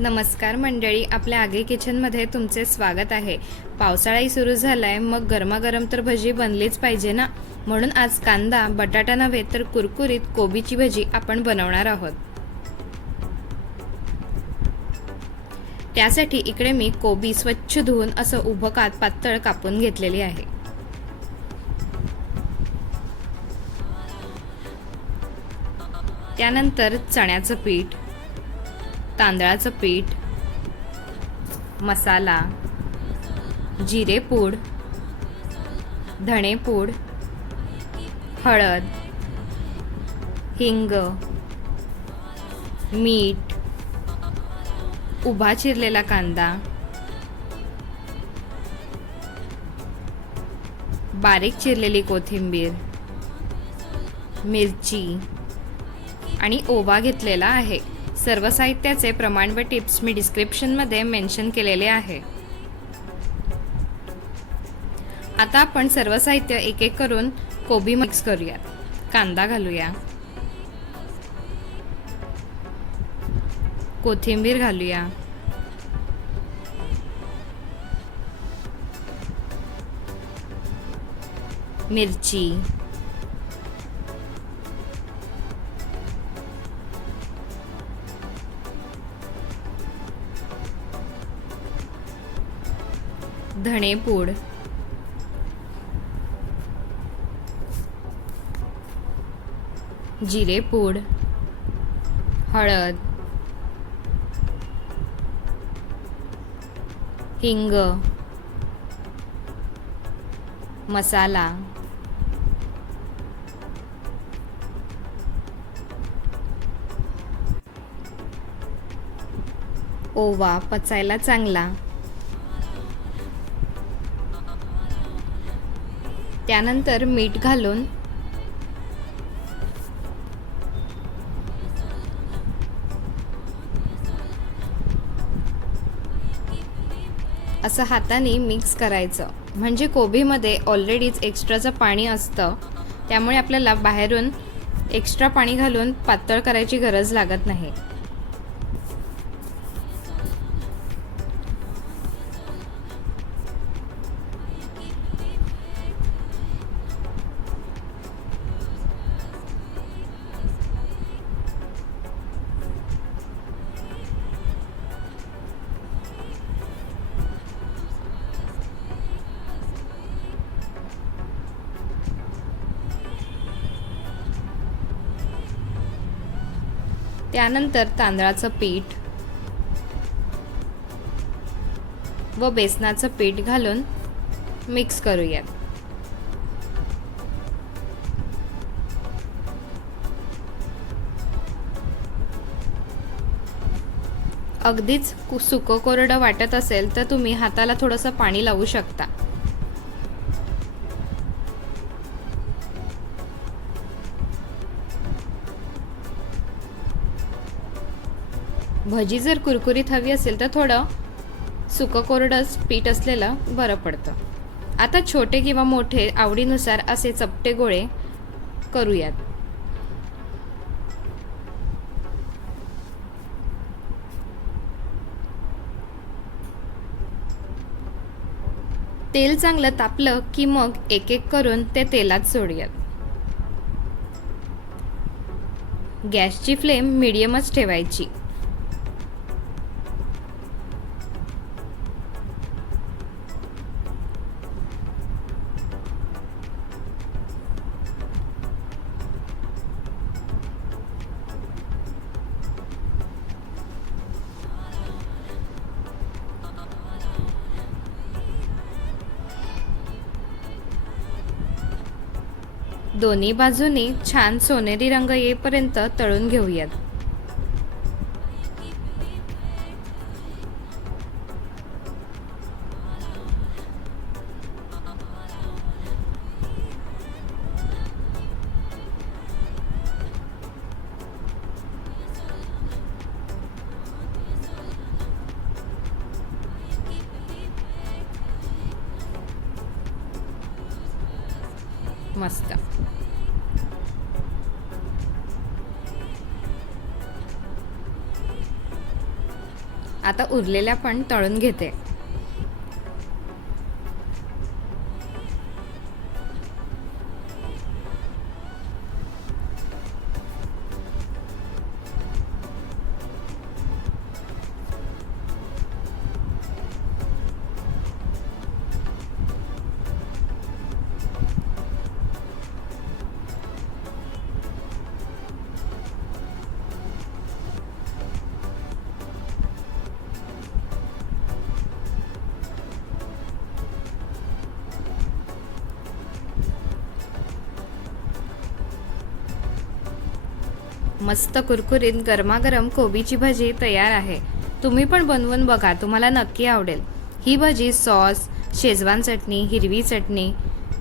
नमस्कार मंडळी, आपल्या आगे किचनमध्ये तुमचे स्वागत आहे। पावसाळाही सुरू झालाय, मग गरमागरम तर भजी बनलीच पाहिजे ना। म्हणून आज कांदा बटाटा नव्हे तर कुरकुरीत कोबीची भजी आपण बनवणार आहोत। त्यासाठी इकडे मी कोबी स्वच्छ धुवून असं उभं पातळ कापून घेतलेली आहे। त्यानंतर चण्याचं पीठ, तांदळाचं पीठ, मसाला, जिरेपूड, धणेपूड, हळद, हिंग, मीठ, उभा चिरलेला कांदा, बारीक चिरलेली कोथिंबीर, मिरची आणि ओवा घेतलेला आहे। सर्व साहित्याचे प्रमाण व टिप्स मी डिस्क्रिप्शनमध्ये मेन्शन केलेले आहे। आता आपण सर्व साहित्य एक एक करून कोबी मिक्स करूया। कांदा घालूया, कोथिंबीर घालूया, मिरची, धणेपूड, जिरेपूड, हळद, हिंग, मसाला, ओवा पचायला चांगला, त्यानंतर मीठ घालून असं हाताने मिक्स करायचं। म्हणजे कोबीमध्ये ऑलरेडीच एक्स्ट्राचं पाणी असतं, त्यामुळे आपल्याला बाहेरून एक्स्ट्रा पाणी घालून पातळ करायची गरज लागत नाही। त्यानंतर तांदळाचं पीठ व बेसनाचं पीठ घालून मिक्स करूयात। अगदीच सुकं कोरडं वाटत असेल तर तुम्ही हाताला थोडंसं पाणी लावू शकता। भजी जर कुरकुरीत हवी असेल तर थोडं सुकं कोरडंच पीठ असलेलं बरं पडतं। आता छोटे किंवा मोठे आवडीनुसार असे चपटे गोळे करूयात। तेल चांगलं तापलं की मग एक एक करून ते तेलात सोडूयात। गॅसची फ्लेम मीडियमच ठेवायची। दोन्ही बाजूनी छान सोनेरी रंग येईपर्यंत तळून घेऊयात। मस्त। आता उरलेल्या पण तळून घेते. मस्त कुरकुरीत गरमागरम कोबीची भजी तयार आहे. तुम्ही पण बनवून बघा, तुम्हाला नक्की आवडेल. ही भजी सॉस, शेजवान चटणी, हिरवी चटणी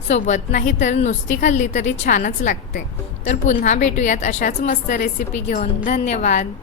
सोबत नाही तर नुसती खाल्ली तरी छानच लागते. तर पुन्हा भेटूयात अशाच मस्त रेसिपी घेऊन. धन्यवाद.